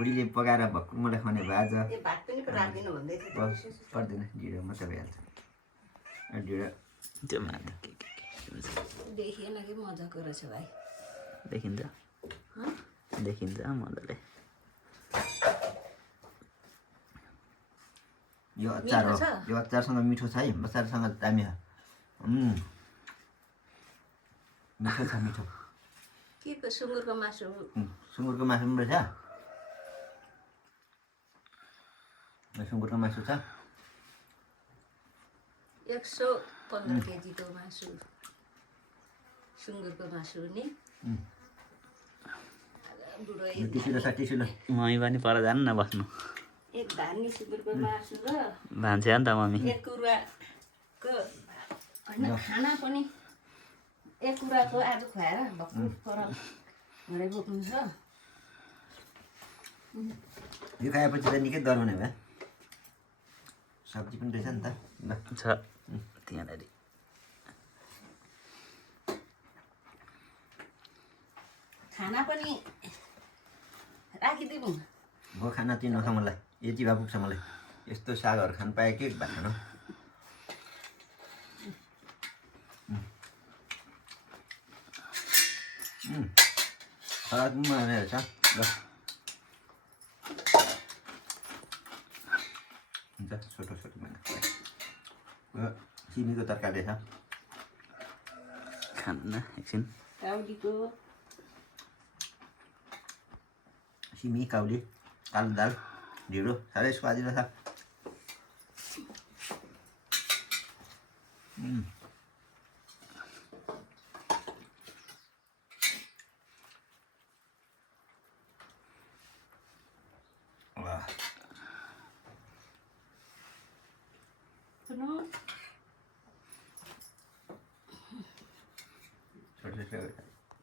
बुढीले पकाएर भक्कु मलाई खुवाउने भए आज भात पनि राखिदिनु भन्दै थियो पर्दैन ढिँडो मात्रै भइहाल्छ ढिँडो त्यो माथि के देखिएन कि मजाको रहेछ भाइ देखिन्छ देखिन्छ मजाले यो अचार हो यो अचारसँग मिठो छ है अचारसँग दामी हो मिठो छ मिठो के को सुँगुरको मासु सुँगुरको मासु पनि रहेछ सुँगुरको मासु छ 115 केजीको मासु सुँगुरको मासु नि टिसुलो मम्मी पनि पर जानु न बस्नु एक धानी सुँगुरको मासु र भान्से नि त मम्मी एक कुराको होइन खाना पनि एक कुराको आज खुवाएर भक्कु पर घरै बोक्नु छ यो खाएपछि त निकै डर हुने भयो सब्जी पनि रहेछ नि त छ त्यहाँनिर खाना पनि राखिदिनु म खाना चाहिँ नखा मलाई यति भए पुग्छ मलाई यस्तो सागहरू खानु पाए के भएन सलाद पनि बनाउने रहेछ ल हुन्छ छोटो छोटो बनाएको सिमीको तरकारी छ खान्न एकछिन काउलीको सिमी काउली कालो दाल ढिँडो साह्रै स्वादिलो छ छोटो छोटो